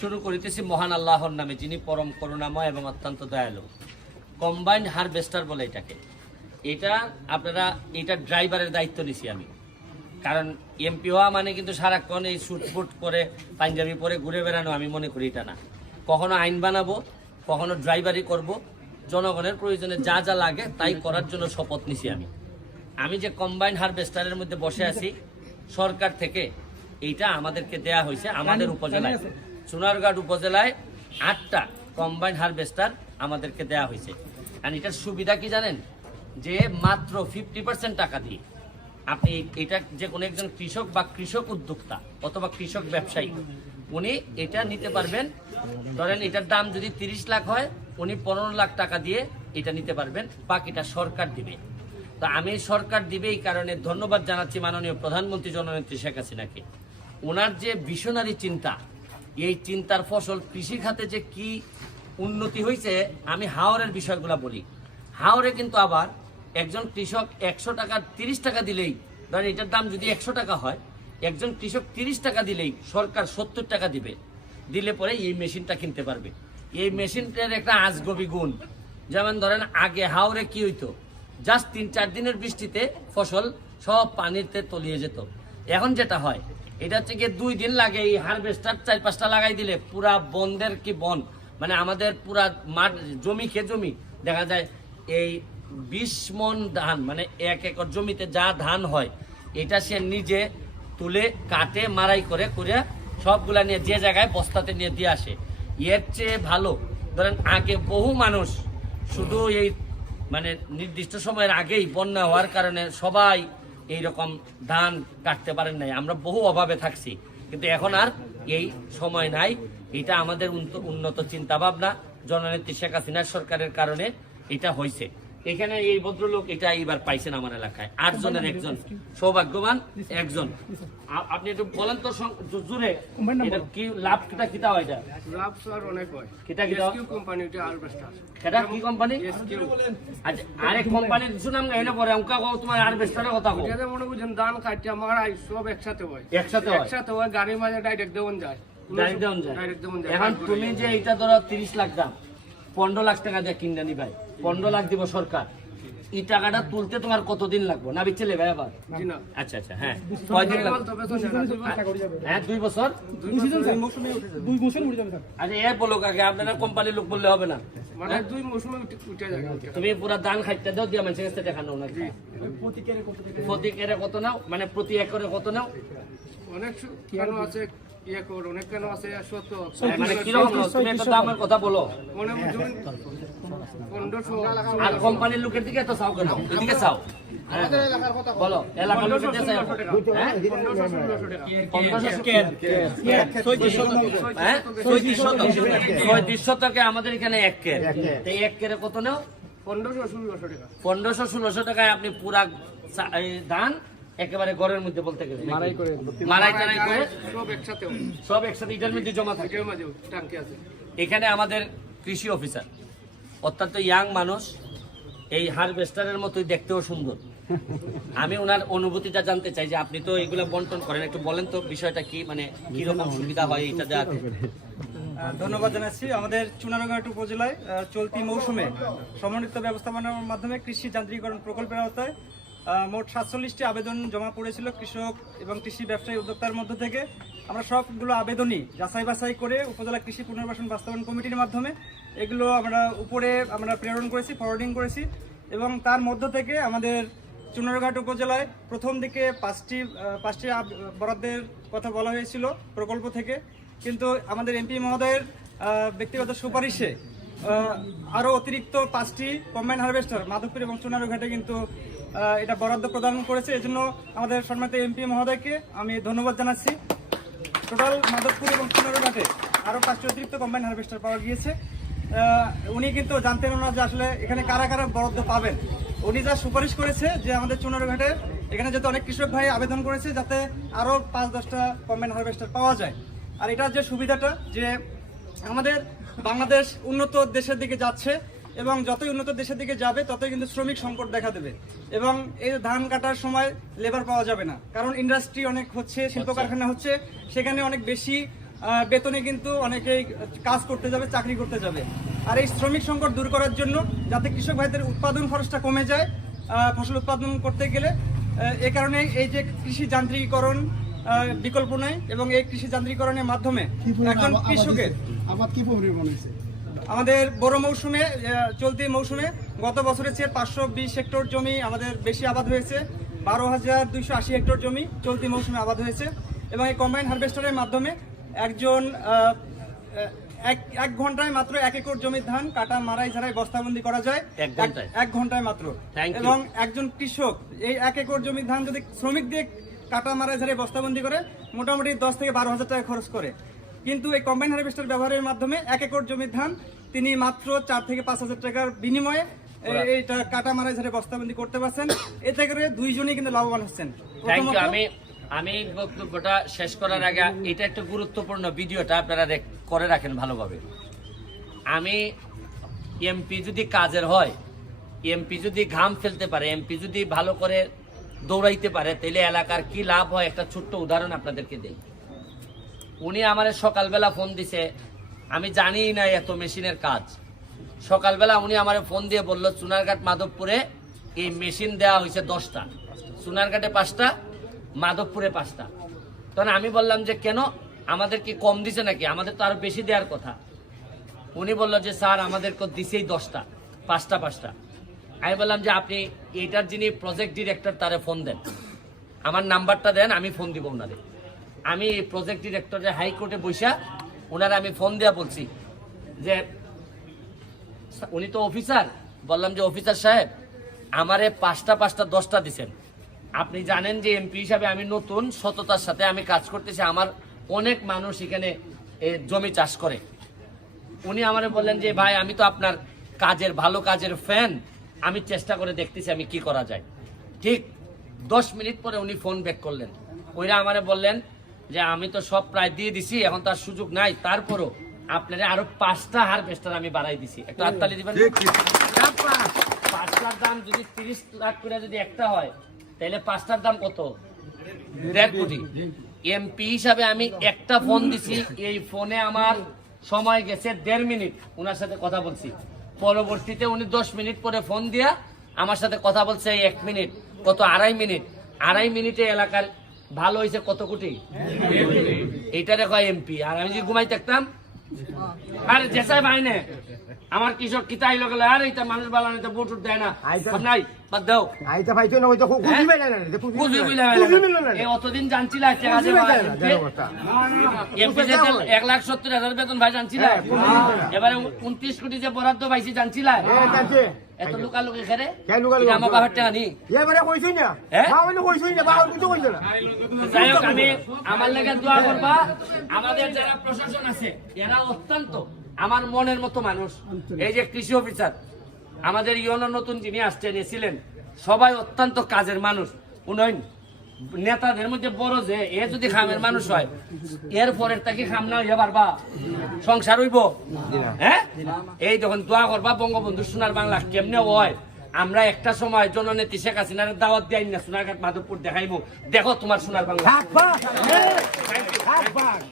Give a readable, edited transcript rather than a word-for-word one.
শুরু করিতেছি মহান আল্লাহর নামে, যিনি পরম করুণাময় এবং অত্যন্ত দয়ালু। কম্বাইন্ড হারভেস্টার বলে এটাকে। এটা আপনারা এটা ড্রাইভারের দায়িত্ব নিছি আমি, কারণ এমপি হওয়া মানে কিন্তু সারাক্ষণ এই শুটফুট করে পাঞ্জাবি পরে ঘুরে বেড়ানো আমি মনে করি এটা না। কখনো আইন বানাবো, কখনো ড্রাইভারি করব, জনগণের প্রয়োজনে যা যা লাগে তাই করার জন্য শপথ নিছি আমি যে কম্বাইন্ড হারভেস্টারের মধ্যে বসে আছি, সরকার থেকে এইটা আমাদেরকে দেয়া হয়েছে। আমাদের উপজেলায় সোনারঘাট উপজেলায় 8টা কম্বাইন্ড হারভেস্টার আমাদেরকে দেয়া হয়েছে। আর এটার সুবিধা কি জানেন, যে মাত্র 50% টাকা দিয়ে আপনি এটা যে কোনো একজন কৃষক বা কৃষক উদ্যোক্তা অথবা কৃষক ব্যবসায়ী উনি এটা নিতে পারবেন। ধরেন এটার দাম যদি 30 লাখ হয়, উনি 15 লাখ টাকা দিয়ে এটা নিতে পারবেন, বাকিটা সরকার দিবে। তো আমি সরকার দিবে এই কারণে ধন্যবাদ জানাচ্ছি মাননীয় প্রধানমন্ত্রী জননেত্রী শেখ হাসিনাকে। ওনার যে ভিশনারি চিন্তা, এই চিন্তার ফসল কৃষি খাতে যে কি উন্নতি হয়েছে, আমি হাওরের বিষয়গুলো বলি। হাওরে কিন্তু আবার একজন কৃষক 100 টাকা 30 টাকা দিলেই, ধরেন এটার দাম যদি 100 টাকা হয়, একজন কৃষক 30 টাকা দিলেই সরকার 70 টাকা দিবে, দিলে পরে এই মেশিনটা কিনতে পারবে। এই মেশিনটার একটা আজগবি গুণ, যেমন ধরেন আগে হাওরে কি হইতো, জাস্ট 3-4 দিনের বৃষ্টিতে ফসল সব পানিতে তলিয়ে যেত। এখন যেটা হয়, এটা হচ্ছে গিয়ে 2 দিন লাগে। এই হারভেস্টার 4-5টা লাগাই দিলে পুরা বনদের কি বন, মানে আমাদের পুরা মাঠ জমি দেখা যায় এই 20 মন ধান, মানে 1 একর জমিতে যা ধান হয় এটা সে নিজে তুলে কাটে মারাই করে সবগুলা নিয়ে যে জায়গায় বস্তাতে নিয়ে দিয়ে আসে। এর চেয়ে ভালো, ধরেন আগে বহু মানুষ শুধু এই মানে নির্দিষ্ট সময়ের আগেই বন্যা হওয়ার কারণে সবাই এইরকম ধান কাটতে পারেন নাই, আমরা বহু অভাবে থাকছি। কিন্তু এখন আর এই সময় নাই। এটা আমাদের উন্নত চিন্তা ভাবনা জননেত্রী শেখ হাসিনার সরকারের কারণে এটা হয়েছে। এখানে এই ভদ্রলোক এটা এইবার পাইছেন আমার এলাকায়, 8 জনের একজন, সৌভাগ্যবান একজন। আপনি একটু বলেন তো জোরে, এটা কি লাভটা কিটা হয়? এটা লাভ স্যার অনেক হয়। কিটা এসকিউ কোম্পানি, এটা হারভেস্টার। এটা কি কোম্পানি? এসকিউ। আচ্ছা, আরেক কোম্পানির শুনাম এনে পরে অঙ্কা কও, তোমার হারভেস্টারের কথা কও। এটা মনে বুঝেন ধান কাটতে মারাই সব একসাথে হয়। একসাথে হয়, গাড়ির মাঝে ডাইরেক্ট দেওয়া যায়। এখন তুমি যে এটা ধরো 30 লাখ দাম, 15 লাখ টাকা দিয়ে কিনে নি ভাই, 15 লাখ দিব সরকার। এই টাকাটা তুলতে তোমার কতদিন লাগবে? না বিচলে ভাই আবার? আচ্ছা আচ্ছা, হ্যাঁ, কয়দিন লাগবে? হ্যাঁ, 2 বছর। আচ্ছা, এ বলো কাকে, আপনারা কোম্পানির লোক বললে হবে না, মানে 2 মৌসুমে উঠে যায়। তুমি পুরা ধান খাইতে দাও দিয়ে মানুষের কাছে দেখানো না। প্রতি কেরে কত নাও, মানে প্রতি একরে কত নাও? অনেক কেন আছে, অনেক কেন আছে, মানে কিরকম তুমি একটা দামের কথা বলো। আর কোম্পানির লোকের দিকে এত চাও কেন? এদিকে চাও, বলো। এলাকার লোকের দিকে চাও, 35 শতকে আমাদের এখানে 1 কের। এই 1 কেরে কত নাও? 1500-1600 টাকায় আপনি পুরা ধান একেবারে ঘরের মধ্যে বলতে গেলে মারাই টারাই করে সব একসাথে এটার মধ্যে জমা থাকে। এখানে আমাদের কৃষি অফিসার অত্যন্ত ইয়াং মানুষ, এই হারভেস্টারের মতোই দেখতেও সুন্দর। আমি ওনার অনুভূতিটা জানতে চাই যে আপনি তো এগুলো বন্টন করেন, একটু বলেন তো বিষয়টা কি, মানে কিরকম সুবিধা হয় এটা দেওয়াতে। ধন্যবাদ জানাচ্ছি। আমাদের চুনারঘাট উপজেলায় চলতি মৌসুমে সমন্বিত ব্যবস্থাপনার মাধ্যমে কৃষি যান্ত্রিকরণ প্রকল্পের আওতায় মোট 47টি আবেদন জমা পড়েছিল কৃষক এবং কৃষি ব্যবসায়ী উদ্যোক্তার মধ্য থেকে। আমরা সবগুলো আবেদনই যাচাই বাছাই করে উপজেলা কৃষি পুনর্বাসন বাস্তবায়ন কমিটির মাধ্যমে এগুলো আমরা প্রেরণ করেছি, ফরওয়ার্ডিং করেছি। এবং তার মধ্য থেকে আমাদের চুনারঘাট উপজেলায় প্রথম দিকে 5টি বরাদ্দের কথা বলা হয়েছিল প্রকল্প থেকে, কিন্তু আমাদের এমপি মহোদয়ের ব্যক্তিগত সুপারিশে আরও অতিরিক্ত 5টি কম্বাইন্ড হারভেস্টার মাধবপুর এবং চুনারঘাটে কিন্তু এটা বরাদ্দ প্রদান করেছে। এজন্য আমাদের সম্মানিত এমপি মহোদয়কে আমি ধন্যবাদ জানাচ্ছি। টোটাল মাধবপুর এবং চুনারঘাটে আরও 5টি অতিরিক্ত কম্বাইন্ড হারভেস্টার পাওয়া গিয়েছে। উনি কিন্তু জানতেন না যে আসলে এখানে কারা কারা বরাদ্দ পাবেন। উনি যা সুপারিশ করেছে যে আমাদের চুনারঘাটে এখানে যাতে অনেক কৃষক ভাই আবেদন করেছে যাতে আরও 5-10টা কম্বাইন্ড হারভেস্টার পাওয়া যায়। আর এটার যে সুবিধাটা যে আমাদের বাংলাদেশ উন্নত দেশের দিকে যাচ্ছে এবং যতই উন্নত দেশের দিকে যাবে ততই কিন্তু শ্রমিক সংকট দেখা দেবে এবং এই ধান কাটার সময় লেবার পাওয়া যাবে না, কারণ ইন্ডাস্ট্রি অনেক হচ্ছে, শিল্প কারখানা হচ্ছে, সেখানে অনেক বেশি বেতনে কিন্তু অনেকেই কাজ করতে যাবে, চাকরি করতে যাবে। আর এই শ্রমিক সংকট দূর করার জন্য যাতে কৃষক ভাইদের উৎপাদন খরচটা কমে যায় ফসল উৎপাদন করতে গেলে, এ কারণে এই যে কৃষি যান্ত্রিকীকরণ বিকল্প নাই এবং এই কৃষি যান্ত্রিকীকরণের মাধ্যমে এখন কৃষকের আমাদের বড় মৌসুমে চলতি মৌসুমে গত বছরের চেয়ে 520 হেক্টর জমি আমাদের বেশি আবাদ হয়েছে, 12,280 হেক্টর জমি চলতি মৌসুমে আবাদ হয়েছে এবং এই কম্বাইন হারভেস্টারের মাধ্যমে একজন এক ঘন্টায় মাত্র 1 একর জমির ধান কাটা মারাই ছাড়াই বস্তাবন্দি করা যায়, 1 ঘন্টায় মাত্র। এবং একজন কৃষক এই 1 একর জমির ধান যদি শ্রমিক দিয়ে কাটা মারাই ছাড়াই বস্তাবন্দি করে মোটামুটি 10 থেকে 12,000 টাকা খরচ করে, কিন্তু এই কম্বাইন হারভেস্টার ব্যবহারের মাধ্যমে 1 একর জমির ধান তিনি মাত্র 4 থেকে 5,000 টাকার বিনিময়ে এইটা কাটা মারাই ছাড়াই বস্তাবন্দি করতে পারছেন। এতে করে দুইজনই কিন্তু লাভবান হচ্ছেন। আমি বক্তব্যটা শেষ করার আগে এটা একটা গুরুত্বপূর্ণ ভিডিওটা আপনারা করে রাখেন ভালোভাবে। আমি এমপি যদি কাজের হয়, এমপি যদি ঘাম ফেলতে পারে, এমপি যদি ভালো করে দৌড়াইতে পারে, তাহলে এলাকার কি লাভ হয় একটা ছোট্ট উদাহরণ আপনাদেরকে দেই। উনি আমার সকালবেলা ফোন দিছে, আমি জানি না এত মেশিনের কাজ। সকালবেলা উনি আমার ফোন দিয়ে বলল চুনারঘাট মাধবপুরে এই মেশিন দেওয়া হয়েছে 10টা, চুনারঘাটে 5টা, মাধবপুরে 5টা। তখন আমি বললাম যে কেন, আমাদের কি কম দিছে নাকি, আমাদের তো আরো বেশি দেওয়ার কথা। উনি বলল যে স্যার আমাদেরকে দিছেই 10টা, 5টা। আমি বললাম যে আপনি এইটার যিনি প্রজেক্ট ডিরেক্টর তারে ফোন দেন, আমার নাম্বারটা দেন, আমি ফোন দিব ওনারে। আমি প্রজেক্ট ডিরেক্টরে হাইকোর্টে বসা ওনারা আমি ফোন দেওয়া বলছি যে উনি তো অফিসার, বললাম যে অফিসার সাহেব আমারে 5টা 10টা দিছেন, আপনি জানেন যে এমপি হিসাবে আমি নতুন, সততার সাথে আমি কাজ করতেছি, আমার অনেক মানুষ এখানে জমি চাষ করে। উনি আমারে বললেন যে ভাই আমি তো আপনার কাজের ভালো কাজের ফ্যান, আমি চেষ্টা করে দেখতেছি আমি কি করা যায়। ঠিক 10 মিনিট পরে উনি ফোন ব্যাক করলেন, ওইরা আমারে বললেন যে আমি তো সব প্রায় দিয়ে দিছি, এখন তার সুযোগ নাই, তারপরও আপনারা আরো 5টা হারভেস্টার আমি বাড়াই দিছি। একটু হাততালি দিবেন। 5টার দাম যদি 30 লাখ করে যদি একটা হয়, তাহলে 5টার দাম কত? 1.5 কোটি। এমপি হিসাবে আমি একটা ফোন দিছি, এই ফোনে আমার সময় গেছে 1.5 মিনিট, ওনার সাথে কথা বলছি। পরবর্তীতে উনি 10 মিনিট পরে ফোন দিয়া আমার সাথে কথা বলছে 1 মিনিট, কত 2.5 মিনিট। 2.5 মিনিটে এলাকার ভালো হয়েছে কত কোটি? এইটারে কয় এমপি। আর আমি যদি ঘুমাই থাকতাম, আরে জেসাই ভাই নে আমার কৃষক কিতা আইলো গেল, আর এইটা মানুষ বালা নেই, বুট উঠ দেয় না, নাই বাদ দাও। অতদিন জানছিল 1,70,000 বেতন ভাই জানছিল, এবারে 29 কোটি যে বরাদ্দ পাইছি জানছিল, এত লুকালুকি খেরে আমার বাবার টাকা নি। যাই হোক, আমি আমার লেগে দোয়া করবা। আমাদের যারা প্রশাসন আছে এরা অত্যন্ত আমার মনের মতো মানুষ। এই যে কৃষি অফিসার আমাদের ইউনো নতুন যিনি আসছেন এসেছিলেন, সবাই অত্যন্ত কাজের মানুষ। উন্নয়ন নেতাদের মধ্যে বড় যে এ যদি খামের মানুষ হয়, এর পরের তাকে খাম না হইয়া পারবা, সংসার হইব। হ্যাঁ, এই যখন দোয়া করবা বঙ্গবন্ধু সোনার বাংলা কেমনে হয়, আমরা একটা সময় জননেত্রী শেখ হাসিনার দাওয়াত দেয় না, সোনারঘাট মাধবপুর দেখাইবো, দেখো তোমার সোনার বাংলা।